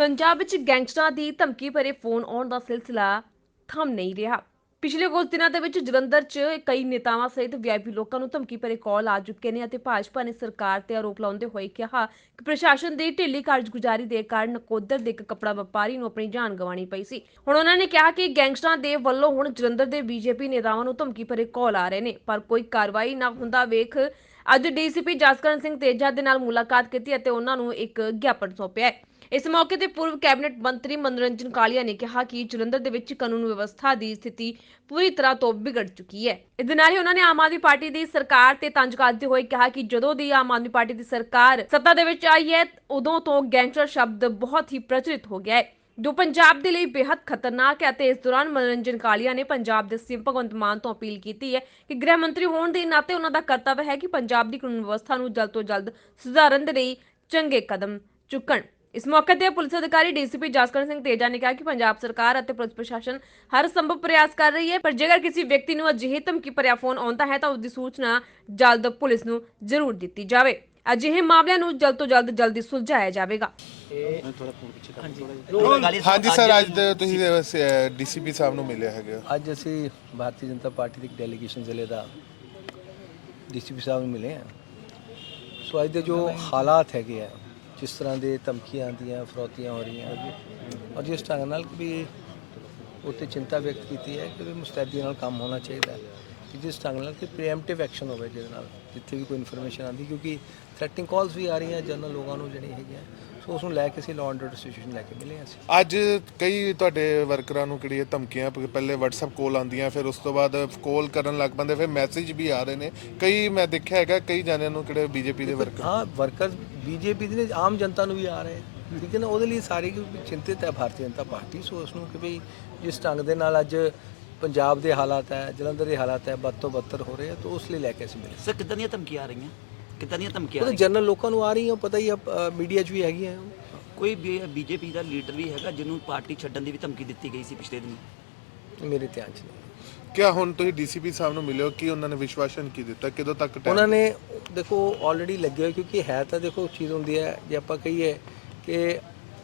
ਪੰਜਾਬ ਵਿੱਚ ਗੈਂਗਸਟਰਾਂ ਦੀ ਧਮਕੀ ਭਰੇ ਫੋਨ ਆਉਣ ਦਾ ਸਿਲਸਿਲਾ ਥਮ ਨਹੀਂ ਰਿਹਾ। ਪਿਛਲੇ ਕੁਝ ਦਿਨਾਂ ਦੇ ਵਿੱਚ ਜਲੰਧਰ 'ਚ ਕਈ ਨੇਤਾਵਾਂ ਸਹਿਤ ਵੀਆਈਪੀ ਲੋਕਾਂ ਨੂੰ ਧਮਕੀ ਭਰੇ ਕਾਲ ਆ ਚੁੱਕੇ ਨੇ ਅਤੇ ਭਾਜਪਾ ਨੇ ਸਰਕਾਰ ਤੇ ਆਰੋਪ ਲਾਉਂਦੇ ਹੋਏ ਕਿਹਾ ਕਿ ਪ੍ਰਸ਼ਾਸਨ ਦੀ ਢਿੱਲੀ ਕਾਰਜਗੁਜ਼ਾਰੀ ਦੇ ਕਾਰਨ ਨਕੋਦਰ ਦੇ ਇੱਕ ਕੱਪੜਾ ਵਪਾਰੀ ਨੂੰ ਆਪਣੀ ਜਾਨ ਗਵਾਉਣੀ ਪਈ ਸੀ। ਹੁਣ ਉਹਨਾਂ ਨੇ ਕਿਹਾ ਕਿ ਗੈਂਗਸਟਰਾਂ ਦੇ ਵੱਲੋਂ ਹੁਣ ਜਲੰਧਰ ਦੇ ਬੀਜੇਪੀ ਨੇਤਾਵਾਂ ਨੂੰ ਧਮਕੀ ਭਰੇ ਕਾਲ ਆ ਰਹੇ ਨੇ, ਪਰ ਕੋਈ ਕਾਰਵਾਈ ਨਾ ਹੁੰਦਾ ਵੇਖ ਅੱਜ ਡੀਸੀਪੀ ਜਸਕਰਨ ਸਿੰਘ ਤੇਜਾ ਦੇ ਨਾਲ ਮੁਲਾਕਾਤ ਕੀਤੀ ਅਤੇ ਉਹਨਾਂ ਨੂੰ ਇੱਕ ਗਿਆਪਨ ਸੌਂਪਿਆ ਹੈ। ਇਸ ਮੌਕੇ ਤੇ ਪੂਰਵ ਕੈਬਨਿਟ ਮੰਤਰੀ ਮਨੋਰੰਜਨ ਕਾਲੀਆ ਨੇ ਕਿਹਾ ਕਿ ਜਲੰਧਰ ਦੇ ਵਿੱਚ ਕਾਨੂੰਨ ਵਿਵਸਥਾ ਦੀ ਸਥਿਤੀ ਪੂਰੀ ਤਰ੍ਹਾਂ ਤੋਂ ਵਿਗੜ ਚੁੱਕੀ ਹੈ। ਇਹਦੇ ਨਾਲ ਹੀ ਉਹਨਾਂ ਨੇ ਆਮ ਆਦਮੀ ਪਾਰਟੀ ਦੀ ਸਰਕਾਰ ਤੇ ਤੰਜ ਕੱਸਦੇ ਹੋਏ ਕਿਹਾ ਕਿ ਜਦੋਂ ਦੀ ਆਮ ਆਦਮੀ ਪਾਰਟੀ ਦੀ ਸਰਕਾਰ ਸੱਤਾ ਦੇ ਵਿੱਚ ਆਈ ਹੈ, ਉਦੋਂ ਤੋਂ ਗੈਂਗਸਟਰ ਸ਼ਬਦ ਬਹੁਤ ਹੀ ਪ੍ਰਚਲਿਤ ਹੋ ਗਿਆ ਹੈ। ਜੋ ਪੰਜਾਬ ਦੇ ਲਈ ਬੇहद ਖਤਰਨਾਕ ਹੈ ਅਤੇ ਇਸ ਦੌਰਾਨ ਮਨੋਰੰਜਨ ਕਾਲੀਆ ਨੇ ਪੰਜਾਬ ਦੇ ਸੀਐਮ ਭਗਵੰਤ ਮਾਨ ਤੋਂ ਅਪੀਲ ਕੀਤੀ ਹੈ ਕਿ ਗ੍ਰਹਿ ਮੰਤਰੀ ਹੋਣ ਦੇ ਨਾਤੇ ਉਹਨਾਂ ਦਾ ਕਰਤੱਵ ਹੈ ਕਿ ਪੰਜਾਬ ਦੀ ਕਾਨੂੰਨ ਵਿਵਸਥਾ ਨੂੰ ਜਲਦ ਤੋਂ ਜਲਦ ਸੁਧਾਰਨ ਦੇ ਲਈ ਚੰਗੇ ਕਦਮ ਚੁੱਕਣ। ਇਸ ਮੌਕੇ ਤੇ ਪੁਲਿਸ ਅਧਿਕਾਰੀ ਡੀਸੀਪੀ ਜਸਕਰਨ ਸਿੰਘ ਤੇਜਾ ਨੇ ਕਿਹਾ ਕਿ ਪੰਜਾਬ ਸਰਕਾਰ ਅਤੇ ਪੁਲਿਸ ਪ੍ਰਸ਼ਾਸਨ ਹਰ ਸੰਭਵ ਪ੍ਰਯਾਸ ਕਰ ਰਹੀ ਹੈ ਪਰ ਜੇਕਰ ਕਿਸੇ ਵਿਅਕਤੀ ਨੂੰ ਅਜਿਹੇ ਧਮਕੀ ਭਰਿਆ ਫੋਨ ਆਉਂਦਾ ਹੈ ਤਾਂ ਉਸ ਦੀ ਸੂਚਨਾ ਜਲਦ ਪੁਲਿਸ ਨੂੰ ਜ਼ਰੂਰ ਦਿੱਤੀ ਜਾਵੇ। ਅਜਿਹੇ ਮਾਮਲਿਆਂ ਨੂੰ ਜਲਦ ਤੋਂ ਜਲਦ ਜਲਦੀ ਸੁਲਝਾਇਆ ਜਾਵੇਗਾ। ਹਾਂਜੀ ਸਰ ਅੱਜ ਤੁਸੀਂ ਡੀਸੀਪੀ ਸਾਹਿਬ ਨੂੰ ਮਿਲਿਆ ਹੈਗਾ। ਅੱਜ ਅਸੀਂ ਭਾਰਤੀ ਜਨਤਾ ਪਾਰਟੀ ਦੀ ਇੱਕ ਡੈਲੀਗੇਸ਼ਨ ਜ਼ਿਲ੍ਹੇ ਦਾ ਡੀਸੀਪੀ ਸਾਹਿਬ ਨੂੰ ਮਿਲੇ ਆ ਸੋ ਅੱਜ ਦੇ ਜੋ ਹਾਲਾਤ ਹੈਗੇ ਆ ਜਿਸ ਤਰ੍ਹਾਂ ਦੇ ਧਮਕੀਆਂ ਆਉਂਦੀਆਂ, ਫਰੋਤੀਆਂ ਹੋ ਰਹੀਆਂ। ਔਰ ਜਿਸ ਢੰਗ ਨਾਲ ਵੀ ਉੱਤੇ ਚਿੰਤਾ ਵਿਅਕਤ ਕੀਤੀ ਹੈ ਕਿ ਵੀ ਮੁਸਤੈਦੀ ਨਾਲ ਕੰਮ ਹੋਣਾ ਚਾਹੀਦਾ ਹੈ, ਕਿ ਜਿਸ ਢੰਗ ਨਾਲ ਕਿ ਪ੍ਰੀਐਮਪਟਿਵ ਐਕਸ਼ਨ ਹੋਵੇ ਜਿਹਦੇ ਨਾਲ ਜਿੱਥੇ ਵੀ ਕੋਈ ਇਨਫੋਰਮੇਸ਼ਨ ਆਉਂਦੀ, ਕਿਉਂਕਿ ਥ੍ਰੈਟਨਿੰਗ ਕਾਲਸ ਵੀ ਆ ਰਹੀਆਂ ਜਨਰਲ ਲੋਕਾਂ ਨੂੰ ਜਿਹੜੀਆਂ ਹੈਗੀਆਂ। ਸੋ ਉਸ ਨੂੰ ਲੈ ਕੇ ਅਸੀਂ ਲਾਅ ਐਂਡ ਆਰਡਰ ਸਿਚੁਏਸ਼ਨ ਲੈ ਕੇ ਮਿਲੇ ਹਾਂ ਅਸੀਂ। ਅੱਜ ਕਈ ਤੁਹਾਡੇ ਵਰਕਰਾਂ ਨੂੰ ਕਿਹੜੀਆਂ ਧਮਕੀਆਂ ਪ- ਪਹਿਲੇ WhatsApp ਕਾਲ ਆਉਂਦੀਆਂ ਫਿਰ ਉਸ ਤੋਂ ਬਾਅਦ ਕਾਲ ਕਰਨ ਲੱਗ ਪੈਂਦੇ ਫਿਰ ਮੈਸੇਜ ਵੀ ਆ ਰਹੇ ਨੇ। ਕਈ ਮੈਂ ਦੇਖਿਆ ਹੈਗਾ ਕਈ ਜਾਣਿਆਂ ਨੂੰ ਕਿਹੜੇ ਬੀਜੇਪੀ ਦੇ ਵਰਕਰ ਹਾਂ ਵਰਕਰ ਬੀਜੇਪੀ ਦੇ ਨੇ ਆਮ ਜਨਤਾ ਨੂੰ ਵੀ ਆ ਰਹੇ। ਠੀਕ ਹੈ ਨਾ ਉਹਦੇ ਲਈ ਸਾਰੀ ਕਿ ਵੀ ਚਿੰਤਿਤ ਹੈ ਭਾਰਤੀ ਜਨਤਾ ਪਾਰਟੀ। ਸੋ ਉਸ ਨੂੰ ਕਿ ਵੀ ਜਿਸ ਢੰਗ ਦੇ ਨਾਲ ਅੱਜ ਪੰਜਾਬ ਦੇ ਹਾਲਾਤ ਹੈ ਜਲੰਧਰ ਦੇ ਹਾਲਾਤ ਹੈ ਬਦ ਤੋਂ ਬੱਤਰ ਹੋ ਰਹੇ ਆ ਤਾਂ ਉਸ ਲਈ ਲੈ ਕੇ ਅਸੀਂ ਮਿਲੇ। ਸਰ ਕਿੱਦਾਂ ਦੀਆਂ ਧਮਕੀਆਂ ਆ ਰਹੀਆਂ? ਕਿੱਦਾਂ ਦੀਆਂ ਧਮਕੀਆਂ ਉਹ ਆ ਰਹੀਆਂ ਜਨਰਲ ਲੋਕਾਂ ਨੂੰ ਆ ਰਹੀ ਹੈ ਪਤਾ ਹੀ ਆ ਮੀਡੀਆ 'ਚ ਵੀ ਹੈਗੀਆਂ। ਕੋਈ ਬੀਜੇਪੀ ਦਾ ਲੀਡਰ ਵੀ ਹੈਗਾ ਜਿਹਨੂੰ ਪਾਰਟੀ ਛੱਡਣ ਦੀ ਵੀ ਧਮਕੀ ਦਿੱਤੀ ਗਈ ਸੀ ਪਿਛਲੇ ਦਿਨ? ਮੇਰੇ ਧਿਆਨ 'ਚ ਨਹੀਂ। ਕਿਆ ਹੁਣ ਤੁਸੀਂ ਡੀਸੀਪੀ ਸਾਹਿਬ ਨੂੰ ਮਿਲਿਓ ਕੀ ਉਹਨਾਂ ਨੇ ਵਿਸ਼ਵਾਸਨ ਕੀ ਦਿੱਤਾ? ਕਿਦੋਂ ਤੱਕ time ਉਹਨਾਂ ਨੇ ਦੇਖੋ ਆਲਰੇਡੀ ਲੱਗੇ ਹੋਏ ਕਿਉਂਕਿ ਹੈ ਤਾਂ ਦੇਖੋ ਚੀਜ਼ ਹੁੰਦੀ ਹੈ ਜੇ ਆਪਾਂ ਕਹੀਏ ਕਿ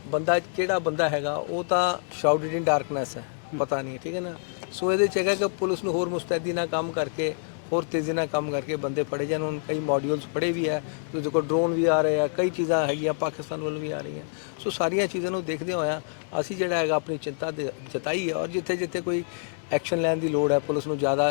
ਬੰਦਾ ਕਿਹੜਾ ਬੰਦਾ ਹੈਗਾ ਉਹ ਤਾਂ ਸ਼ਾਊਟਡ ਇਨ ਡਾਰਕਨੈਸ ਹੈ ਪਤਾ ਨਹੀਂ ਠੀਕ ਹੈ ਨਾ? ਸੋ ਇਹਦੇ ਚ ਹੈਗਾ ਕਿ ਪੁਲਿਸ ਨੂੰ ਹੋਰ ਮੁਸਤੈਦੀ ਨਾਲ ਕੰਮ ਕਰਕੇ ਹੋਰ ਤੇਜ਼ੀ ਨਾਲ ਕੰਮ ਕਰਕੇ ਬੰਦੇ ਫੜੇ ਜਾਣ। ਹੁਣ ਕਈ ਮੋਡਿਊਲਸ ਫੜੇ ਵੀ ਹੈ ਤੇ ਦੇਖੋ ਡਰੋਨ ਵੀ ਆ ਰਹੇ ਆ, ਕਈ ਚੀਜ਼ਾਂ ਹੈਗੀਆਂ ਪਾਕਿਸਤਾਨ ਵੱਲ ਵੀ ਆ ਰਹੀਆਂ। ਸੋ ਸਾਰੀਆਂ ਚੀਜ਼ਾਂ ਨੂੰ ਦੇਖਦੇ ਹੋਇਆ ਅਸੀਂ ਜਿਹੜਾ ਹੈਗਾ ਆਪਣੀ ਚਿੰਤਾ ਦੇ- ਜਤਾਈ ਹੈ ਔਰ ਜਿੱਥੇ ਜਿੱਥੇ ਕੋਈ ਐਕਸ਼ਨ ਲੈਣ ਦੀ ਲੋੜ ਹੈ ਪੁਲਿਸ ਨੂੰ ਜ਼ਿਆਦਾ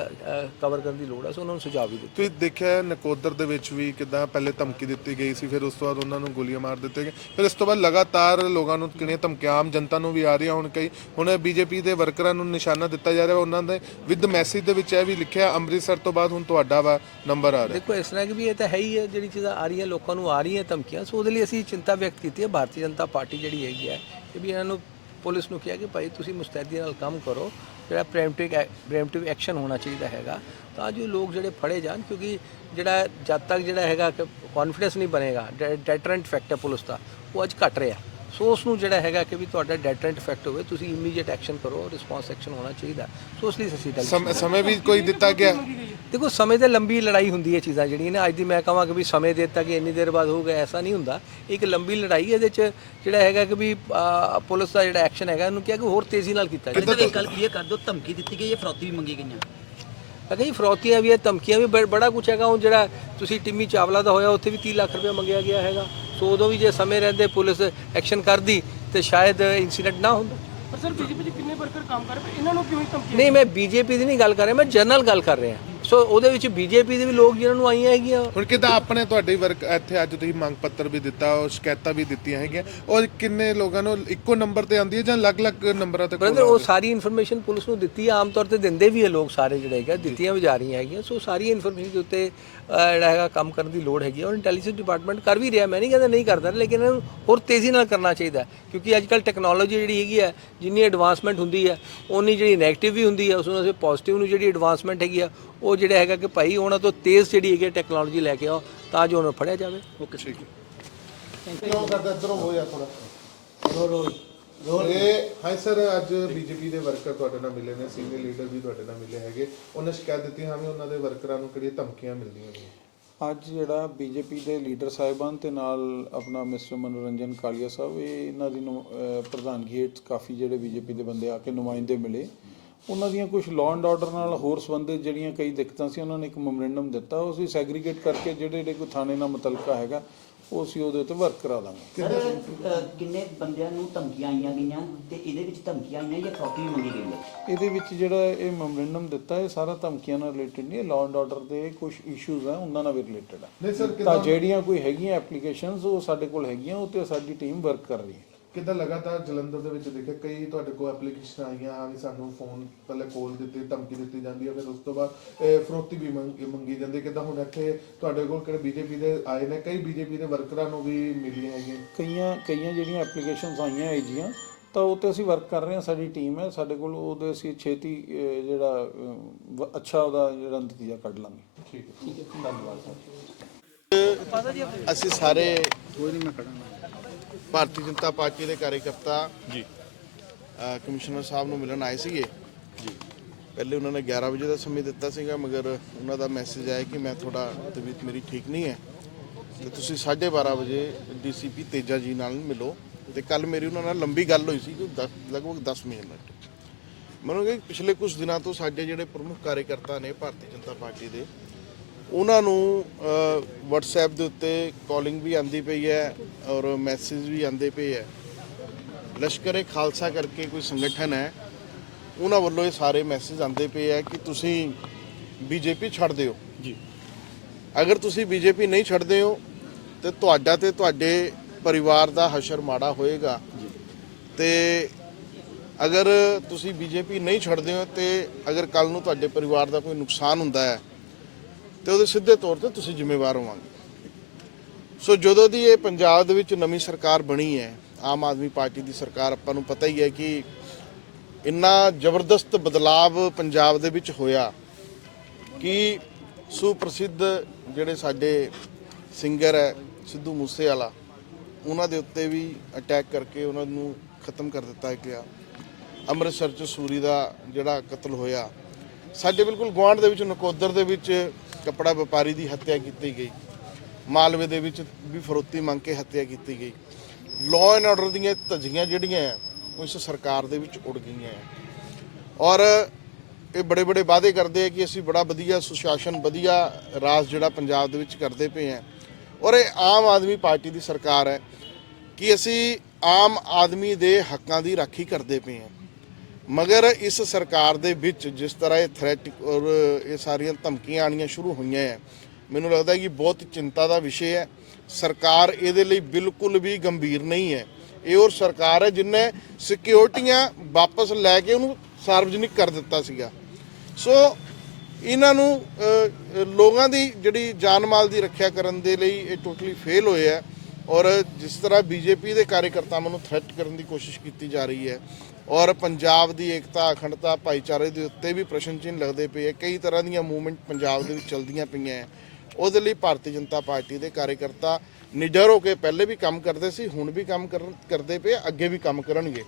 ਕਵਰ ਕਰਨ ਦੀ ਲੋੜ ਹੈ ਸੋ ਉਹਨਾਂ ਨੂੰ ਸੁਝਾਅ ਵੀ ਦਿੱਤੇ। ਤੁਸੀਂ ਦੇਖਿਆ ਨਕੋਦਰ ਦੇ ਵਿੱਚ ਵੀ ਕਿਦਾਂ ਪਹਿਲੇ ਧਮਕੀ ਦਿੱਤੀ ਗਈ ਸੀ ਫਿਰ ਉਸ ਤੋਂ ਬਾਅਦ ਉਹਨਾਂ ਨੂੰ ਗੋਲੀਆਂ ਮਾਰ ਦਿੱਤੇ ਗਏ ਫਿਰ ਇਸ ਤੋਂ ਬਾਅਦ ਲਗਾਤਾਰ ਲੋਕਾਂ ਨੂੰ ਕਿਹੜੀਆਂ ਧਮਕੀਆਂ ਆਮ ਜਨਤਾ ਨੂੰ ਵੀ ਆ ਰਹੀਆਂ ਹੁਣ ਕਈ। ਹੁਣ ਬੀਜੇਪੀ ਦੇ ਵਰਕਰਾਂ ਨੂੰ ਨਿਸ਼ਾਨਾ ਦਿੱਤਾ ਜਾ ਰਿਹਾ ਉਹਨਾਂ ਦੇ ਵਿਦ ਮੈਸੇਜ ਦੇ ਵਿੱਚ ਇਹ ਵੀ ਲਿਖਿਆ ਅੰਮ੍ਰਿਤਸਰ ਤੋਂ ਬਾਅਦ ਹੁਣ ਤੁਹਾਡਾ ਵਾ ਨੰਬਰ ਆ ਰਿਹਾ। ਦੇਖੋ ਇਸ ਤਰ੍ਹਾਂ ਕਿ ਵੀ ਇਹ ਤਾਂ ਹੈ ਹੀ ਹੈ ਜਿਹੜੀ ਚੀਜ਼ਾਂ ਆ ਰਹੀਆਂ ਲੋਕਾਂ ਨੂੰ ਆ ਰਹੀਆਂ ਧਮਕੀਆਂ ਸੋ ਉਹਦੇ ਲਈ ਅਸੀਂ ਚਿੰਤਾ ਵਿਅਕਤ ਕੀਤੀ ਹੈ ਭਾਰਤੀ ਜਨਤਾ ਪਾਰਟੀ ਜਿਹੜੀ ਹੈਗੀ ਹੈ ਕਿ ਵੀ ਇਹਨਾਂ ਨੂੰ ਪੁਲਿਸ ਨੂੰ ਕਿਹਾ ਕਿ ਭਾਈ ਤੁਸੀਂ ਮੁਸਤੈਦੀ ਨਾਲ ਕੰਮ ਕਰੋ ਜਿਹੜਾ ਪ੍ਰੈਮਟਿਵ ਪ੍ਰੈਮਟਿਵ ਐਕਸ਼ਨ ਹੋਣਾ ਚਾਹੀਦਾ ਹੈਗਾ, ਤਾਂ ਜੋ ਲੋਕ ਜਿਹੜੇ ਫੜੇ ਜਾਣ, ਕਿਉਂਕਿ ਜਿਹੜਾ ਜਦ ਤੱਕ ਜਿਹੜਾ ਹੈਗਾ ਕਿ ਕੌਨਫੀਡੈਂਸ ਨਹੀਂ ਬਣੇਗਾ ਡੈਟਰੈਂਟ ਫੈਕਟਰ ਪੁਲਿਸ ਦਾ, ਉਹ ਅੱਜ ਘਟ ਰਿਹਾ। ਸੋ ਉਸ ਨੂੰ ਜਿਹੜਾ ਹੈਗਾ ਕਿ ਵੀ ਤੁਹਾਡਾ ਡੈਟਰੈਂਟ ਇਫੈਕਟ ਹੋਵੇ ਤੁਸੀਂ ਇਮੀਡੀਏਟ ਐਕਸ਼ਨ ਕਰੋ ਰਿਸਪੌਂਸ ਐਕਸ਼ਨ ਹੋਣਾ ਚਾਹੀਦਾ। ਸੋ ਉਸ ਲਈ ਅਸੀਂ ਡੈਲ ਸਮ- ਸਮੇਂ ਵੀ ਕੋਈ ਦਿੱਤਾ ਗਿਆ? ਦੇਖੋ ਸਮੇਂ ਤੇ ਲੰਬੀ ਲੜਾਈ ਹੁੰਦੀ ਹੈ ਚੀਜ਼ਾਂ ਜਿਹੜੀਆਂ ਨੇ। ਅੱਜ ਦੀ ਮੈਂ ਕਹਾਂ ਕਿ ਵੀ ਸਮੇਂ ਦੇ ਦਿੱਤਾ ਕਿ ਇੰਨੀ ਦੇਰ ਬਾਅਦ ਹੋਊਗਾ ਐਸਾ ਨਹੀਂ ਹੁੰਦਾ। ਇੱਕ ਲੰਬੀ ਲੜਾਈ ਇਹਦੇ ਚ ਜਿਹੜਾ ਹੈਗਾ ਕਿ ਵੀ ਅਹ, ਪੁਲਿਸ ਦਾ ਜਿਹੜਾ ਐਕਸ਼ਨ ਹੈਗਾ ਇਹਨੂੰ ਕਿਹਾ ਕਿ ਹੋਰ ਤੇਜ਼ੀ ਨਾਲ ਕੀਤਾ ਜਾਵੇ ਇੱਕ ਗੱਲ ਕਲੀਅਰ ਕਰ ਦਿਓ ਧਮਕੀ ਦਿੱਤੀ ਗਈ ਹੈ ਫਰੌਤੀ ਵੀ ਮੰਗੀ ਗਈਆਂ। ਕਿਹਾ ਜੀ ਫਰੌਤੀਆਂ ਵੀ ਹੈ ਧਮਕੀਆਂ ਵੀ ਬੜਾ ਕੁਝ ਹੈਗਾ। ਹੁਣ ਜਿਹੜਾ ਤੁਸੀਂ ਟਿੰਮੀ ਚਾਵਲਾ ਦਾ ਹੋਇਆ ਉੱਥੇ ਵੀ 30 ਲੱਖ ਰੁਪਏ ਮੰਗਿਆ ਗਿਆ ਹੈਗਾ। ਸੋ ਉਦੋਂ ਵੀ ਜੇ ਸਮੇਂ ਰਹਿੰਦੇ ਪੁਲਿਸ ਐਕਸ਼ਨ ਕਰਦੀ ਤੇ ਸ਼ਾਇਦ ਇਨਸੀਡੈਂਟ ਨਾ ਹੁੰਦਾ। ਪਰ ਸਰ ਬੀਜੇਪੀ ਦੇ ਕਿੰਨੇ ਵਰਕਰ ਕੰਮ ਕਰ ਰਹੇ? ਇਹਨਾਂ ਨੂੰ ਕਿਉਂ ਧਮਕੀ ਨਹੀਂ ਮੈਂ ਬੀਜੇਪੀ ਦੀ ਨਹੀਂ ਗੱਲ ਕਰ ਰਿਹਾ ਮੈਂ ਜਨਰਲ ਗੱਲ ਕਰ ਰਿਹਾ। ਸੋ ਉਹਦੇ ਵਿੱਚ ਬੀਜੇਪੀ ਦੇ ਵੀ ਲੋਕ ਜਿਨ੍ਹਾਂ ਨੂੰ ਆਈਆਂ ਹੈਗੀਆਂ। ਹੁਣ ਕਿਦਾਂ ਆਪਣੇ ਤੁਹਾਡੇ ਵਰਕ ਇੱਥੇ ਅੱਜ ਤੁਸੀਂ ਮੰਗ ਪੱਤਰ ਵੀ ਦਿੱਤਾ ਉਹ ਸ਼ਿਕਾਇਤਾਂ ਵੀ ਦਿੱਤੀਆਂ ਹੈਗੀਆਂ। ਔਰ ਕਿੰਨੇ ਲੋਕਾਂ ਨੂੰ ਇੱਕੋ ਨੰਬਰ ਤੇ ਆਉਂਦੀ ਹੈ ਜਾਂ ਅਲੱਗ-ਅਲੱਗ ਨੰਬਰਾਂ ਤੇ ਬ੍ਰਦਰ ਉਹ ਸਾਰੀ ਇਨਫੋਰਮੇਸ਼ਨ ਪੁਲਿਸ ਨੂੰ ਦਿੱਤੀ ਆਮ ਤੌਰ ਤੇ ਦਿੰਦੇ ਵੀ ਹੈ ਲੋਕ ਸਾਰੇ ਜਿਹੜੇ ਹੈਗੇ ਦਿੱਤੀਆਂ ਵੀ ਜਾ ਰਹੀਆਂ ਹੈਗੀਆਂ। ਸੋ ਸਾਰੀ ਇਨਫੋਰਮੇਸ਼ਨ ਦੇ ਉੱਤੇ ਜਿਹੜਾ ਹੈਗਾ ਕੰਮ ਕਰਨ ਦੀ ਲੋੜ ਹੈਗੀ ਔਰ ਇੰਟੈਲੀਜੈਂਸ ਡਿਪਾਰਟਮੈਂਟ ਕਰ ਵੀ ਰਿਹਾ ਮੈਂ ਨਹੀਂ ਕਹਿੰਦਾ ਨਹੀਂ ਕਰਦਾ ਲੇਕਿਨ ਇਹਨਾਂ ਹੋਰ ਤੇਜ਼ੀ ਨਾਲ ਕਰਨਾ ਚਾਹੀਦਾ ਕਿਉਂਕਿ ਅੱਜ ਕੱਲ ਟੈਕਨੋਲੋਜੀ ਜਿਹੜੀ ਹੈਗੀ ਹੈ ਜਿੰਨੀ ਐਡਵਾਂਸਮੈਂਟ ਹੁੰਦੀ ਹੈ ਉਨੀ ਜਿਹੜੀ 네ਗੇਟਿਵ ਵੀ ਹੁੰਦੀ ਹੈ ਉਸ ਨੂੰ ਅਸੀਂ ਪੋਜ਼ਿਟਿਵ ਨੂੰ ਜਿਹੜੀ ਐਡਵਾਂਸਮੈਂਟ ਹੈਗੀ ਆ ਉਹ ਜਿਹੜਾ ਹੈਗਾ ਕਿ ਭਾਈ ਉਹਨਾਂ ਤੋਂ ਤੇਜ਼ ਜਿਹੜੀ ਹੈਗੀ ਟੈਕਨੋਲੋਜੀ ਲੈ ਕੇ ਆਓ ਤਾਂ ਜੋ ਉਹਨੂੰ ਫੜਿਆ ਜਾਵੇ। ਓਕੇ ਠੀਕ ਹੈ। ਕਿਉਂ ਕਰਦਾ ਇਧਰੋਂ ਹੋ ਜਾ ਥੋੜਾ ਇਹ ਹਾਂ ਸਰ ਅੱਜ ਬੀਜੇਪੀ ਦੇ ਵਰਕਰ ਤੁਹਾਡੇ ਨਾਲ ਮਿਲੇ ਨੇ ਸੀਨੀਅਰ ਲੀਡਰ ਵੀ ਤੁਹਾਡੇ ਨਾਲ ਮਿਲੇ ਹੈਗੇ। ਉਹਨਾਂ ਸ਼ਿਕਾਇਤ ਦਿੱਤੀ ਹਾਂ ਵੀ ਉਹਨਾਂ ਦੇ ਵਰਕਰਾਂ ਨੂੰ ਕਿਹੜੀਆਂ ਧਮਕੀਆਂ ਮਿਲਦੀਆਂ ਨੇ। ਅੱਜ ਜਿਹੜਾ ਬੀਜੇਪੀ ਦੇ ਲੀਡਰ ਸਾਹਿਬਾਨ ਤੇ ਨਾਲ ਆਪਣਾ ਮਿਸਟਰ ਮਨੋਰੰਜਨ ਕਾਲੀਆ ਸਾਹਿਬ ਇਹ ਇਹਨਾਂ ਦੀ ਪ੍ਰਧਾਨਗੀ ਹੇਠ ਕਾਫੀ ਜਿਹੜੇ ਬੀਜੇਪੀ ਦੇ ਬੰਦੇ ਆ ਕੇ ਨੁਮਾਇੰਦੇ ਮਿਲੇ। ਉਹਨਾਂ ਦੀਆਂ ਕੁਝ ਲਾਅ ਐਂਡ ਆਰਡਰ ਨਾਲ ਹੋਰ ਸੰਬੰਧਿਤ ਜਿਹੜੀਆਂ ਕਈ ਦਿੱਕਤਾਂ ਸੀ ਉਹਨਾਂ ਨੇ ਇੱਕ ਮੈਮੋਰੈਂਡਮ ਦਿੱਤਾ ਉਹ ਅਸੀਂ ਸੈਗਰੀਗੇਟ ਕਰਕੇ ਜਿਹੜੇ ਜਿਹੜੇ ਕੋਈ ਥਾਣੇ ਨਾਲ ਮੁਤਲਕਾ ਹੈਗਾ ਉਹ ਅਸੀਂ ਉਹਦੇ ਉੱਤੇ ਵਰਕ ਕਰਾ ਦਾਂਗੇ। ਸਰ ਕਿੰਨੇ ਬੰਦਿਆਂ ਨੂੰ ਧਮਕੀਆਂ ਆਈਆਂ ਗਈਆਂ ਤੇ ਇਹਦੇ ਵਿੱਚ ਧਮਕੀਆਂ ਆਈਆਂ ਜਾਂ ਵੀ ਮੰਗੀ ਗਈ ਹੈ? ਇਹਦੇ ਵਿੱਚ ਜਿਹੜਾ ਇਹ ਮੈਮੋਰੈਂਡਮ ਦਿੱਤਾ ਇਹ ਸਾਰਾ ਧਮਕੀਆਂ ਨਾਲ ਰਿਲੇਟਡ ਨਹੀਂ ਹੈ ਲਾਅ ਐਂਡ ਆਰਡਰ ਦੇ ਕੁਝ ਇਸ਼ੂਜ਼ ਆ ਉਹਨਾਂ ਨਾਲ ਵੀ ਰਿਲੇਟਡ ਆ। ਤਾਂ ਜਿਹੜੀਆਂ ਕੋਈ ਹੈਗੀਆਂ ਐਪਲੀਕੇਸ਼ਨਸ ਉਹ ਸਾਡੇ ਕੋਲ ਹੈਗੀਆਂ ਉਹ ਤੇ ਸਾਡੀ ਟੀਮ ਵਰਕ ਕਰ ਰਹੀ ਹੈ। ਕਿੱਦਾਂ ਲਗਾਤਾਰ ਜਲੰਧਰ ਦੇ ਵਿੱਚ ਦੇਖਿਆ ਕਈ ਤੁਹਾਡੇ ਕੋਲ ਐਪਲੀਕੇਸ਼ਨ ਆਈਆਂ ਆ ਵੀ ਸਾਨੂੰ ਫੋਨ ਪਹਿਲੇ ਕੋਲ ਦਿੱਤੀ ਧਮਕੀ ਦਿੱਤੀ ਜਾਂਦੀ ਹੈ ਫਿਰ ਉਸ ਤੋਂ ਬਾਅਦ ਇਹ ਫਰੋਤੀ ਵੀ ਮੰਗ- ਮੰਗੀ ਜਾਂਦੀ ਹੈ ਕਿੱਦਾਂ ਹੁਣ ਇੱਥੇ ਤੁਹਾਡੇ ਕੋਲ ਕਿਹੜੇ ਬੀਜੇਪੀ ਦੇ ਆਏ ਨੇ ਕਈ ਬੀਜੇਪੀ ਦੇ ਵਰਕਰਾਂ ਨੂੰ ਵੀ ਮਿਲੀਆਂ ਹੈਗੀਆਂ? ਕਈਆਂ ਕਈਆਂ ਜਿਹੜੀਆਂ ਐਪਲੀਕੇਸ਼ਨਸ ਆਈਆਂ ਹੈ ਜੀਆਂ ਤਾਂ ਉਹ ਤੇ ਅਸੀਂ ਵਰਕ ਕਰ ਰਹੇ ਹਾਂ ਸਾਡੀ ਟੀਮ ਹੈ ਸਾਡੇ ਕੋਲ ਉਹਦੇ ਅਸੀਂ ਛੇਤੀ ਅਹ, ਜਿਹੜਾ ਅਹ, ਵ- ਅੱਛਾ ਉਹਦਾ ਜਿਹੜਾ ਨਤੀਜਾ ਕੱਢ ਲਾਂਗੇ। ਠੀਕ ਹੈ। ਠੀਕ ਹੈ ਧੰਨਵਾਦ ਅਸੀਂ ਸਾਰੇ ਭਾਰਤੀ ਜਨਤਾ ਪਾਰਟੀ ਦੇ ਕਾਰਜਕਰਤਾ ਜੀ। ਕਮਿਸ਼ਨਰ ਸਾਹਿਬ ਨੂੰ ਮਿਲਣ ਆਏ ਸੀਗੇ। ਜੀ। ਪਹਿਲੇ ਉਹਨਾਂ ਨੇ 11 ਵਜੇ ਦਾ ਸਮੇਂ ਦਿੱਤਾ ਸੀਗਾ ਮਗਰ ਉਹਨਾਂ ਦਾ ਮੈਸੇਜ ਆਇਆ ਕਿ ਮੈਂ ਥੋੜਾ ਤਬੀਅਤ ਮੇਰੀ ਠੀਕ ਨਹੀਂ ਹੈ। ਤੇ ਤੁਸੀਂ 12:30 ਵਜੇ ਡੀਸੀਪੀ ਤੇਜਾ ਜੀ ਨਾਲ ਮਿਲੋ ਤੇ ਕੱਲ ਮੇਰੀ ਉਹਨਾਂ ਨਾਲ ਲੰਬੀ ਗੱਲ ਹੋਈ ਸੀ ਜੋ ਲਗਭਗ 10 ਮਿੰਟ। ਮੈਨੂੰ ਕਿ ਪਿਛਲੇ ਕੁਝ ਦਿਨਾਂ ਤੋਂ ਸਾਡੇ ਜਿਹੜੇ ਪ੍ਰਮੁੱਖ ਕਾਰਜਕਰਤਾ ਨੇ ਭਾਰਤੀ ਜਨਤਾ ਪਾਰਟੀ ਦੇ ਉਹਨਾਂ ਨੂੰ WhatsApp ਦੇ ਉੱਤੇ ਕਾਲਿੰਗ ਵੀ ਆਂਦੀ ਪਈ ਹੈ ਔਰ ਮੈਸੇਜ ਵੀ ਆਂਦੇ ਪਏ ਹੈ। ਲਸ਼ਕਰ ਖਾਲਸਾ ਕਰਕੇ ਕੋਈ ਸੰਗਠਨ ਹੈ ਉਹਨਾਂ ਵੱਲੋਂ ਇਹ ਸਾਰੇ ਮੈਸੇਜ ਆਂਦੇ ਪਏ ਹੈ ਕਿ ਤੁਸੀਂ ਬੀਜੇਪੀ ਛੱਡ ਦਿਓ। ਜੀ। ਅਗਰ ਤੁਸੀਂ ਬੀਜੇਪੀ ਨਹੀਂ ਛੱਡਦੇ ਹੋ ਤੇ ਤੁਹਾਡਾ ਤੇ ਤੁਹਾਡੇ ਪਰਿਵਾਰ ਦਾ ਹਸ਼ਰ ਮਾੜਾ ਹੋਏਗਾ। ਤੇ ਅਗਰ ਤੁਸੀਂ ਬੀਜੇਪੀ ਨਹੀਂ ਛੱਡਦੇ ਹੋ ਤੇ ਅਗਰ ਕੱਲ ਨੂੰ ਤੁਹਾਡੇ ਪਰਿਵਾਰ ਦਾ ਕੋਈ ਨੁਕਸਾਨ ਹੁੰਦਾ ਹੈ ਤੇ ਉਹਦੇ ਸਿੱਧੇ ਤੌਰ ਤੇ ਤੁਸੀਂ ਜ਼ਿੰਮੇਵਾਰ ਹੋਵਾਂਗੇ। ਸੋ ਜਦੋਂ ਦੀ ਇਹ ਪੰਜਾਬ ਦੇ ਵਿੱਚ ਨਵੀਂ ਸਰਕਾਰ ਬਣੀ ਹੈ, ਆਮ ਆਦਮੀ ਪਾਰਟੀ ਦੀ ਸਰਕਾਰ, ਆਪਾਂ ਨੂੰ ਪਤਾ ਹੀ ਹੈ ਕਿ ਇੰਨਾ ਜ਼ਬਰਦਸਤ ਬਦਲਾਵ ਪੰਜਾਬ ਦੇ ਵਿੱਚ ਹੋਇਆ ਕਿ ਸੁਪ੍ਰਸਿੱਧ ਜਿਹੜੇ ਸਾਡੇ ਸਿੰਗਰ ਹੈ, ਸਿੱਧੂ ਮੂਸੇਵਾਲਾ, ਉਹਨਾਂ ਦੇ ਉੱਤੇ ਵੀ ਅਟੈਕ ਕਰਕੇ ਉਹਨਾਂ ਨੂੰ ਖਤਮ ਕਰ ਦਿੱਤਾ ਗਿਆ। ਅੰਮ੍ਰਿਤਸਰ ਚ ਸੂਰੀ ਦਾ ਜਿਹੜਾ ਕਤਲ ਹੋਇਆ ਸਾਡੇ ਬਿਲਕੁਲ ਗੁਆਂਢ ਦੇ ਵਿੱਚ ਨਕੋਦਰ ਦੇ ਵਿੱਚ ਕੱਪੜਾ ਵਪਾਰੀ ਦੀ ਹੱਤਿਆ ਕੀਤੀ ਗਈ। ਮਾਲਵੇ ਦੇ ਵਿੱਚ ਵੀ ਫਰੋਤੀ ਮੰਗ ਕੇ ਹੱਤਿਆ ਕੀਤੀ ਗਈ। ਲਾਅ ਐਂਡ ਆਰਡਰ ਦੀਆਂ ਧੱਜੀਆਂ ਜਿਹੜੀਆਂ ਹੈ, ਉਹ ਇਸ ਸਰਕਾਰ ਦੇ ਵਿੱਚ ਉੜ ਗਈਆਂ ਹੈ। ਔਰ ਇਹ ਬੜੇ ਬੜੇ ਵਾਅਦੇ ਕਰਦੇ ਆ ਕਿ ਅਸੀਂ ਬੜਾ ਵਧੀਆ ਸੁਸ਼ਾਸਨ ਵਧੀਆ ਰਾਜ ਜਿਹੜਾ ਪੰਜਾਬ ਦੇ ਵਿੱਚ ਕਰਦੇ ਪਏ ਹਾਂ ਔਰ ਇਹ ਆਮ ਆਦਮੀ ਪਾਰਟੀ ਦੀ ਸਰਕਾਰ ਹੈ ਕਿ ਅਸੀਂ ਆਮ ਆਦਮੀ ਦੇ ਹੱਕਾਂ ਦੀ ਰਾਖੀ ਕਰਦੇ ਪਏ ਹਾਂ ਮਗਰ ਇਸ ਸਰਕਾਰ ਦੇ ਵਿੱਚ ਜਿਸ ਤਰ੍ਹਾਂ ਇਹ ਥ੍ਰੈਟ ਔਰ ਇਹ ਸਾਰੀਆਂ ਧਮਕੀਆਂ ਆਣੀਆਂ ਸ਼ੁਰੂ ਹੋਈਆਂ ਹੈ, ਮੈਨੂੰ ਲੱਗਦਾ ਕਿ ਬਹੁਤ ਚਿੰਤਾ ਦਾ ਵਿਸ਼ੇ ਹੈ। ਸਰਕਾਰ ਇਹਦੇ ਲਈ ਬਿਲਕੁਲ ਵੀ ਗੰਭੀਰ ਨਹੀਂ ਹੈ। ਇਹ ਔਰ ਸਰਕਾਰ ਹੈ ਜਿਨੇ ਸਿਕਿਉਰਟੀਆਂ ਵਾਪਸ ਲੈ ਕੇ ਉਹਨੂੰ ਸਾਰਵਜਨਿਕ ਕਰ ਦਿੱਤਾ ਸੀਗਾ। ਸੋ ਇਹਨਾਂ ਨੂੰ ਲੋਕਾਂ ਦੀ ਜਿਹੜੀ ਜਾਨ ਮਾਲ ਦੀ ਰੱਖਿਆ ਕਰਨ ਦੇ ਲਈ ਇਹ ਟੋਟਲੀ ਫੇਲ ਹੋਇਆ ਔਰ ਜਿਸ ਤਰ੍ਹਾਂ ਬੀਜੇਪੀ ਦੇ ਕਾਰਜਕਰਤਾਵਾਂ ਨੂੰ ਥ੍ਰੈਟ ਕਰਨ ਦੀ ਕੋਸ਼ਿਸ਼ ਕੀਤੀ ਜਾ ਰਹੀ ਹੈ ਔਰ ਪੰਜਾਬ ਦੀ ਏਕਤਾ, ਅਖੰਡਤਾ, ਭਾਈਚਾਰੇ ਦੇ ਉੱਤੇ ਵੀ ਪ੍ਰਸ਼ਨ ਚਿੰਨ੍ਹ ਲੱਗਦੇ ਪਏ ਹੈ ਕਈ ਤਰ੍ਹਾਂ ਦੀਆਂ ਮੂਵਮੈਂਟ ਪੰਜਾਬ ਦੇ ਵਿੱਚ ਚਲਦੀਆਂ ਪਈਆਂ ਹੈ ਉਹਦੇ ਲਈ ਭਾਰਤੀ ਜਨਤਾ ਪਾਰਟੀ ਦੇ ਕਾਰਜਕਰਤਾ ਨਿਡਰ ਹੋ ਕੇ ਪਹਿਲੇ ਵੀ ਕੰਮ ਕਰਦੇ ਸੀ, ਹੁਣ ਵੀ ਕੰਮ ਕਰਨ- ਕਰਦੇ ਪਏ ਅੱਗੇ ਵੀ ਕੰਮ ਕਰਨਗੇ।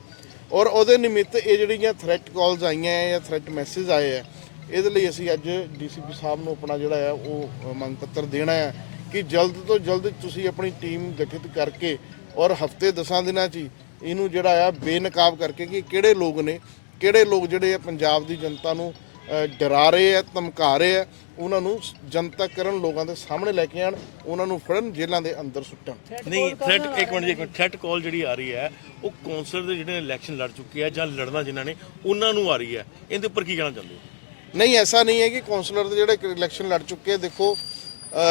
ਔਰ ਉਹਦੇ ਨਿਮਿਤ ਇਹ ਜਿਹੜੀਆਂ ਥ੍ਰੈਟ ਕਾਲਸ ਆਈਆਂ ਹੈ ਜਾਂ ਥ੍ਰੈਟ ਮੈਸੇਜ ਆਏ ਹੈ ਇਹਦੇ ਲਈ ਅਸੀਂ ਅੱਜ ਡੀਸੀਪੀ ਸਾਹਿਬ ਨੂੰ ਆਪਣਾ ਜਿਹੜਾ ਹੈ ਉਹ ਮੰਗ ਪੱਤਰ ਦੇਣਾ ਹੈ ਕਿ ਜਲਦ ਤੋਂ ਜਲਦ ਤੁਸੀਂ ਆਪਣੀ ਟੀਮ ਗਠਿਤ ਕਰਕੇ ਔਰ ਹਫ਼ਤੇ 10 ਦਿਨਾਂ 'ਚ ਹੀ ਇਹਨੂੰ ਜਿਹੜਾ ਆ ਬੇਨਕਾਬ ਕਰਕੇ ਕਿ ਕਿਹੜੇ ਲੋਕ ਨੇ ਕਿਹੜੇ ਲੋਕ ਜਿਹੜੇ ਆ ਪੰਜਾਬ ਦੀ ਜਨਤਾ ਨੂੰ ਡਰਾ ਰਹੇ ਆ ਧਮਕਾ ਰਹੇ ਆ ਉਹਨਾਂ ਨੂੰ ਜਨਤਕ ਕਰਨ ਲੋਕਾਂ ਦੇ ਸਾਹਮਣੇ ਲੈ ਕੇ ਆਣ ਉਹਨਾਂ ਨੂੰ ਫੜਨ ਜੇਲ੍ਹਾਂ ਦੇ ਅੰਦਰ ਸੁੱਟਣ। ਨਹੀਂ ਥ੍ਰੈਟ ਇੱਕ ਮਿੰਟ ਜੀ, ਇੱਕ ਮਿੰਟ। ਥ੍ਰੈਟ ਕਾਲ ਜਿਹੜੀ ਆ ਰਹੀ ਹੈ ਉਹ ਕੌਂਸਲਰ ਦੇ ਜਿਹੜੇ ਇਲੈਕਸ਼ਨ ਲੜ ਚੁੱਕੇ ਆ ਜਾਂ ਲੜਨਾ ਜਿਨ੍ਹਾਂ ਨੇ ਉਹਨਾਂ ਨੂੰ ਆ ਰਹੀ ਹੈ। ਇਹਦੇ ਉੱਪਰ ਕੀ ਕਹਿਣਾ ਚਾਹੁੰਦੇ ਹੋ? ਨਹੀਂ ਐਸਾ ਨਹੀਂ ਹੈ ਕਿ ਕਾਉਂਸਲਰ ਦੇ ਜਿਹੜੇ ਇਲੈਕਸ਼ਨ ਲੜ ਚੁੱਕੇ ਆ ਦੇਖੋ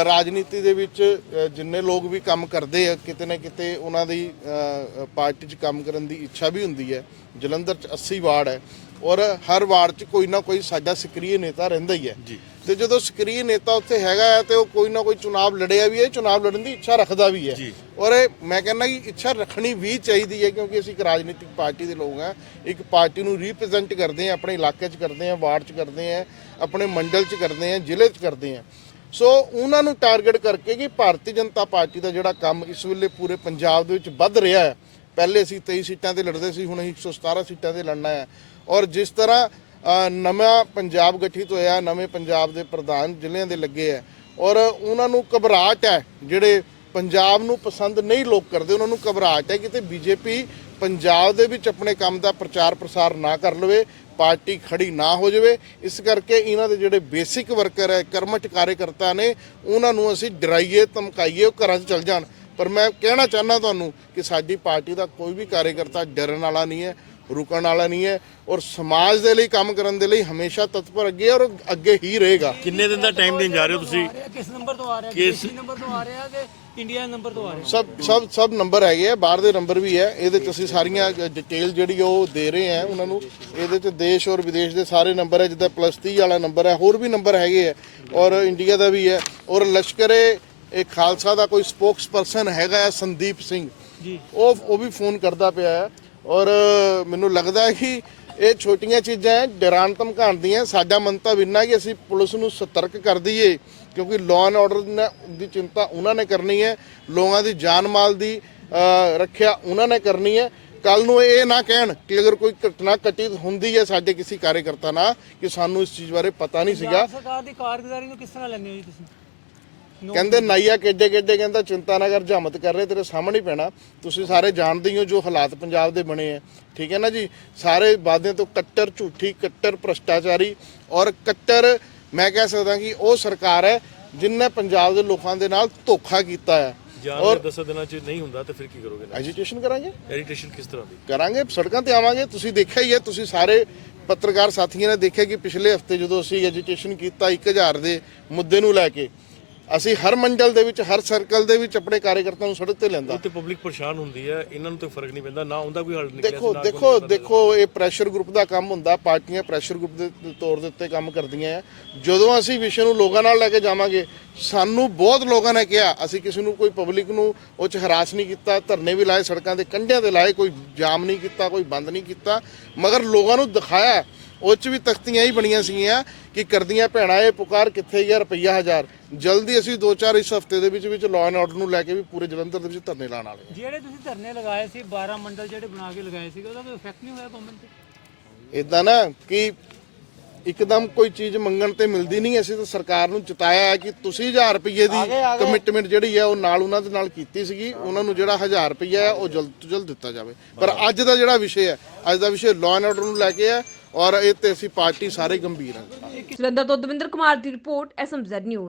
ਰਾਜਨੀਤੀ ਦੇ ਵਿੱਚ ਜਿੰਨੇ ਲੋਕ ਵੀ ਕੰਮ ਕਰਦੇ ਆ ਕਿਤੇ ਨਾ ਕਿਤੇ ਉਹਨਾਂ ਦੀ ਪਾਰਟੀ 'ਚ ਕੰਮ ਕਰਨ ਦੀ ਇੱਛਾ ਵੀ ਹੁੰਦੀ ਹੈ। ਜਲੰਧਰ 'ਚ 80 ਵਾਰਡ ਹੈ ਔਰ ਹਰ ਵਾਰਡ 'ਚ ਕੋਈ ਨਾ ਕੋਈ ਸਾਡਾ ਸਕਰੀਏ ਨੇਤਾ ਰਹਿੰਦਾ ਹੀ ਹੈ। ਤੇ ਜਦੋਂ ਸਕਰੀਏ ਨੇਤਾ ਉੱਥੇ ਹੈਗਾ ਹੈ ਤੇ ਉਹ ਕੋਈ ਨਾ ਕੋਈ ਚੁਣਾਵ ਲੜਿਆ ਵੀ ਹੈ ਚੁਣਾਵ ਲੜਨ ਦੀ ਇੱਛਾ ਰੱਖਦਾ ਵੀ ਹੈ। ਔਰ ਮੈਂ ਕਹਿੰਦਾ ਕਿ ਇੱਛਾ ਰੱਖਣੀ ਵੀ ਚਾਹੀਦੀ ਹੈ ਕਿਉਂਕਿ ਅਸੀਂ ਇੱਕ ਰਾਜਨੀਤਿਕ ਪਾਰਟੀ ਦੇ ਲੋਕ ਹਾਂ। ਇੱਕ ਪਾਰਟੀ ਨੂੰ ਰਿਪਰੈਜ਼ੈਂਟ ਕਰਦੇ ਹਾਂ ਆਪਣੇ ਇਲਾਕੇ 'ਚ ਕਰਦੇ ਹਾਂ ਵਾਰਡ 'ਚ ਕਰਦੇ ਹਾਂ ਆਪਣੇ ਮੰਡਲ 'ਚ ਕਰਦੇ ਹਾਂ ਜ਼ਿਲ੍ਹੇ 'ਚ ਕਰਦੇ ਹਾਂ। ਸੋ ਉਹਨਾਂ ਨੂੰ ਟਾਰਗੇਟ ਕਰਕੇ ਕਿ ਭਾਰਤੀ ਜਨਤਾ ਪਾਰਟੀ ਦਾ ਜਿਹੜਾ ਕੰਮ ਇਸ ਵੇਲੇ ਪੂਰੇ ਪੰਜਾਬ ਦੇ ਵਿੱਚ ਵੱਧ ਰਿਹਾ ਹੈ। ਪਹਿਲੇ ਅਸੀਂ 23 ਸੀਟਾਂ ਤੇ ਲੜਦੇ ਸੀ, ਹੁਣ ਅਸੀਂ 117 ਸੀਟਾਂ ਤੇ ਲੜਨਾ ਹੈ। ਔਰ ਜਿਸ ਤਰ੍ਹਾਂ ਨਵਾਂ ਪੰਜਾਬ ਗਠਿਤ ਹੋਇਆ, ਨਵੇਂ ਪੰਜਾਬ ਦੇ ਪ੍ਰਧਾਨ ਜ਼ਿਲ੍ਹਿਆਂ ਦੇ ਲੱਗੇ ਹੈ ਔਰ ਉਹਨਾਂ ਨੂੰ ਘਬਰਾਹਟ ਹੈ, ਜਿਹੜੇ ਪੰਜਾਬ ਨੂੰ ਪਸੰਦ ਨਹੀਂ ਲੋਕ ਕਰਦੇ, ਉਹਨਾਂ ਨੂੰ ਘਬਰਾਹਟ ਹੈ ਕਿਤੇ ਬੀਜੇਪੀ ਪੰਜਾਬ ਦੇ ਵਿੱਚ ਆਪਣੇ ਕੰਮ ਦਾ ਪ੍ਰਚਾਰ ਪ੍ਰਸਾਰ ਨਾ ਕਰ ਲਵੇ। ਪਾਰਟੀ ਖੜੀ ਨਾ ਹੋ ਜਾਵੇ। ਇਸ ਕਰਕੇ ਇਹਨਾਂ ਦੇ ਜਿਹੜੇ ਬੇਸਿਕ ਵਰਕਰ ਹੈ ਕਰਮਠ ਕਾਰਜਕਰਤਾ ਨੇ ਉਹਨਾਂ ਨੂੰ ਅਸੀਂ ਡਰਾਈਏ ਧਮਕਾਈਏ ਉਹ ਘਰਾਂ 'ਚ ਚਲ ਜਾਣ। ਪਰ ਮੈਂ ਕਹਿਣਾ ਚਾਹੁੰਦਾ ਤੁਹਾਨੂੰ ਕਿ ਸਾਡੀ ਪਾਰਟੀ ਦਾ ਕੋਈ ਵੀ ਕਾਰਜਕਰਤਾ ਡਰਨ ਵਾਲਾ ਨਹੀਂ ਹੈ ਰੁਕਣ ਵਾਲਾ ਨਹੀਂ ਹੈ ਔਰ ਸਮਾਜ ਦੇ ਲਈ ਕੰਮ ਕਰਨ ਦੇ ਲਈ ਹਮੇਸ਼ਾ ਤਤਪਰ ਅੱਗੇ ਹੈ ਔਰ ਅੱਗੇ ਹੀ ਰਹੇਗਾ। ਕਿੰਨੇ ਦਿਨ ਦਾ ਟਾਈਮ ਦੇਣ ਜਾ ਰਹੇ ਹੋ ਤੁਸੀਂ? ਕਿਸ ਨੰਬਰ ਤੋਂ ਆ ਰਿਹਾ? ਕਿਸ ਨੰਬਰ ਤੋਂ ਆ ਰਿਹਾ ਕਿ ਇੰਡੀਆ ਨੰਬਰ ਤੋਂ ਆ ਰਿਹਾ ਸਭ ਸਭ ਸਭ ਨੰਬਰ ਹੈਗੇ ਆ ਬਾਹਰ ਦੇ ਨੰਬਰ ਵੀ ਹੈ ਇਹਦੇ ਚ ਅਸੀਂ ਸਾਰੀਆਂ ਡਿਟੇਲ ਜਿਹੜੀ ਉਹ ਦੇ ਰਹੇ ਆ ਉਹਨਾਂ ਨੂੰ। ਇਹਦੇ ਚ ਦੇਸ਼ ਔਰ ਵਿਦੇਸ਼ ਦੇ ਸਾਰੇ ਨੰਬਰ ਹੈ ਜਿੱਦਾਂ ਪਲੱਸ 30 ਵਾਲਾ ਨੰਬਰ ਹੈ ਹੋਰ ਵੀ ਨੰਬਰ ਹੈਗੇ ਆ। ਔਰ ਇੰਡੀਆ ਦਾ ਵੀ ਹੈ ਔਰ ਲਸ਼ਕਰੇ ਇਹ ਖਾਲਸਾ ਦਾ ਕੋਈ ਸਪੋਕਸਪਰਸਨ ਹੈਗਾ ਹੈ ਸੰਦੀਪ ਸਿੰਘ। ਜੀ। ਉਹ ਉਹ ਵੀ ਫੋਨ ਕਰਦਾ ਪਿਆ ਹੈ ਔਰ ਮੈਨੂੰ ਲੱਗਦਾ ਹੈ ਕਿ ਇਹ ਛੋਟੀਆਂ ਚੀਜ਼ਾਂ ਹੈ ਡਰਾਨ ਧਮਕਾਉਣ ਦੀਆਂ। ਸਾਡਾ ਮੰਤਵ ਇੰਨਾ ਕਿ ਅਸੀਂ ਪੁਲਿਸ ਨੂੰ ਸਤਰਕ ਕਰ ਦਈਏ, ਕਿਉਂਕਿ ਲਾਅ ਐਂਡ ਆਰਡਰ ਦੀ ਚਿੰਤਾ ਉਹਨਾਂ ਨੇ ਕਰਨੀ ਹੈ ਲੋਕਾਂ ਦੀ ਜਾਨ ਮਾਲ ਦੀ ਰੱਖਿਆ ਉਹਨਾਂ ਨੇ ਕਰਨੀ ਹੈ ਕੱਲ ਨੂੰ ਇਹ ਨਾ ਕਹਿਣ ਕਿ ਅਗਰ ਕੋਈ ਘਟਨਾ ਘਟਿਤ ਹੁੰਦੀ ਹੈ ਸਾਡੇ ਕਿਸੇ ਕਾਰਜਕਰਤਾ ਨਾਲ, ਕਿ ਸਾਨੂੰ ਇਸ ਚੀਜ਼ ਬਾਰੇ ਪਤਾ ਨਹੀਂ ਸੀਗਾ। ਸਰਕਾਰ ਦੀ ਕਾਰਗੁਜ਼ਾਰੀ ਨੂੰ ਕਿਸ ਤਰ੍ਹਾਂ ਲੈਂਦੇ ਹੋ ਜੀ ਤੁਸੀਂ? ਕਹਿੰਦੇ ਨਾਈਆ ਕਿੱਡੇ ਕਿੱਡੇ ਕਹਿੰਦਾ ਚਿੰਤਾ ਨਾ ਕਰ ਜਹਮਤ ਕਰ ਰਹੇ ਤੇਰੇ ਸਾਹਮਣੇ ਹੀ ਪੈਣਾ। ਤੁਸੀਂ ਸਾਰੇ ਜਾਣਦੇ ਹੀ ਹੋ ਜੋ ਹਾਲਾਤ ਪੰਜਾਬ ਦੇ ਬਣੇ ਆ। ਠੀਕ ਹੈ ਨਾ ਜੀ? ਸਾਰੇ ਵਾਅਦਿਆਂ ਤੋਂ ਕੱਟਰ ਝੂਠੀ ਕੱਟਰ ਭ੍ਰਸ਼ਟਾਚਾਰੀ ਔਰ ਕੱਟਰ ਮੈਂ ਕਹਿ ਸਕਦਾ ਕਿ ਉਹ ਸਰਕਾਰ ਹੈ ਜਿਨਨੇ ਪੰਜਾਬ ਦੇ ਲੋਕਾਂ ਦੇ ਨਾਲ ਧੋਖਾ ਕੀਤਾ ਹੈ। ਔਰ 10 ਦਿਨਾਂ ਚ ਨਹੀਂ ਹੁੰਦਾ ਤਾਂ ਫਿਰ ਕੀ ਕਰੋਗੇ ਐਜੀਟੇਸ਼ਨ ਕਰਾਂਗੇ? ਐਡੀਟੇਸ਼ਨ ਕਿਸ ਤਰ੍ਹਾਂ ਦੀ? ਕਰਾਂਗੇ ਸੜਕਾਂ ਤੇ ਆਵਾਂਗੇ। ਤੁਸੀਂ ਦੇਖਿਆ ਹੀ ਹੈ ਤੁਸੀਂ ਸਾਰੇ ਪੱਤਰਕਾਰ ਸਾਥੀਆਂ ਨੇ ਦੇਖਿਆ ਕਿ ਪਿਛਲੇ ਹਫ਼ਤੇ ਜਦੋਂ ਅਸੀਂ ਐਜੀਟੇਸ਼ਨ ਕੀਤਾ 1000 ਦੇ ਮੁੱਦੇ ਨੂੰ ਲੈ ਕੇ ਅਸੀਂ ਹਰ ਮੰਡਲ ਦੇ ਵਿੱਚ ਹਰ ਸਰਕਲ ਦੇ ਵਿੱਚ ਆਪਣੇ ਕਾਰਜਕਰਤਾਵਾਂ ਨੂੰ ਸੜਕ ਤੇ ਲੈਂਦਾ ਉਹ ਤੇ ਪਬਲਿਕ ਪਰੇਸ਼ਾਨ ਹੁੰਦੀ ਹੈ ਇਹਨਾਂ ਨੂੰ ਤਾਂ ਫ਼ਰਕ ਨਹੀਂ ਪੈਂਦਾ ਨਾ ਉਹਦਾ ਕੋਈ ਹੱਲ ਨਿਕਲਿਆ ਦੇਖੋ ਦੇਖੋ ਦੇਖੋ ਇਹ ਪ੍ਰੈਸ਼ਰ ਗਰੁੱਪ ਦਾ ਕੰਮ ਹੁੰਦਾ ਪਾਰਟੀਆਂ ਪ੍ਰੈਸ਼ਰ ਗਰੁੱਪ ਦੇ ਤੌਰ ਦੇ ਉੱਤੇ ਕੰਮ ਕਰਦੀਆਂ ਹੈ ਜਦੋਂ ਅਸੀਂ ਵਿਸ਼ੇ ਨੂੰ ਲੋਕਾਂ ਨਾਲ ਲੈ ਕੇ ਜਾਵਾਂਗੇ ਸਾਨੂੰ ਬਹੁਤ ਲੋਕਾਂ ਨੇ ਕਿਹਾ ਅਸੀਂ ਕਿਸੇ ਨੂੰ ਕੋਈ ਪਬਲਿਕ ਨੂੰ ਉਹ ਚ ਹਰਾਸ ਨਹੀਂ ਕੀਤਾ ਧਰਨੇ ਵੀ ਲਾਏ ਸੜਕਾਂ ਦੇ ਕੰਢਿਆਂ ਤੇ ਲਾਏ ਕੋਈ ਜਾਮ ਨਹੀਂ ਕੀਤਾ ਕੋਈ ਬੰਦ ਨਹੀਂ ਕੀਤਾ। ਮਗਰ ਲੋਕਾਂ ਨੂੰ ਦਿਖਾਇਆ ਉਹ ਚ ਵੀ ਤਖਤੀਆਂ ਹੀ ਬਣੀਆਂ ਸੀਗੀਆਂ ਕਿ ਕਰਦੀਆਂ ਭੈਣਾਂ ਇਹ ਪੁਕਾਰ ਕਿੱਥੇ ਗਿਆ ਰੁਪਈਆ ਹਜ਼ਾਰ। ਜਲਦੀ ਅਸੀਂ 2-4 ਇਸ ਹਫ਼ਤੇ ਦੇ ਵਿੱਚ ਵਿੱਚ ਲਾਅ ਐਂਡ ਆਰਡਰ ਨੂੰ ਲੈ ਕੇ ਵੀ ਪੂਰੇ ਜਲੰਧਰ ਦੇ ਵਿੱਚ ਧਰਨੇ ਲਾਉਣ ਵਾਲੇ ਹਾਂ। ਜਿਹੜੇ ਤੁਸੀਂ ਧਰਨੇ ਲਗਾਏ ਸੀ 12 ਮੰਡਲ ਜਿਹੜੇ ਬਣਾ ਕੇ ਲਗਾਏ ਸੀਗੇ ਉਹਦਾ ਕੋਈ ਇਫੈਕਟ ਨਹੀਂ ਹੋਇਆ ਗਵਰਨਮੈਂਟ ਤੇ? ਇਦਾਂ ਨਾ ਕਿ ਇੱਕਦਮ ਕੋਈ ਚੀਜ਼ ਮੰਗਣ ਤੇ ਮਿਲਦੀ ਨਹੀਂ ਅਸੀਂ ਤਾਂ ਸਰਕਾਰ ਨੂੰ ਚਿਤਾਇਆ ਹੈ ਕਿ ਤੁਸੀਂ 1000 ਰੁਪਏ ਦੀ ਕਮਿਟਮੈਂਟ ਜਿਹੜੀ ਹੈ ਉਹ ਨਾਲ ਉਹਨਾਂ ਦੇ ਨਾਲ ਕੀਤੀ ਸੀਗੀ। ਉਹਨਾਂ ਨੂੰ ਜਿਹੜਾ 1000 ਰੁਪਏ ਹੈ ਉਹ ਜਲਦ ਤੋਂ ਜਲਦ ਦਿੱਤਾ ਜਾਵੇ। ਪਰ ਅੱਜ ਦਾ ਜਿਹੜਾ ਵਿਸ਼ੇ ਹੈ ਅੱਜ ਦਾ ਵਿਸ਼ੇ ਲਾਅ ਐਂਡ ਆਰਡਰ ਨੂੰ ਲੈ ਕੇ ਹੈ ਔਰ ਇਹ ਤੇ ਅਸੀਂ ਪਾਰਟੀ ਸਾਰੇ ਗੰਭੀਰ ਹਾਂ। ਜਲੰਧਰ ਤੋਂ ਦਵਿੰਦਰ ਕੁਮਾਰ ਦੀ ਰਿਪੋਰਟ ਐਸਐਮਜ਼ੈਡ ਨਿਊਜ਼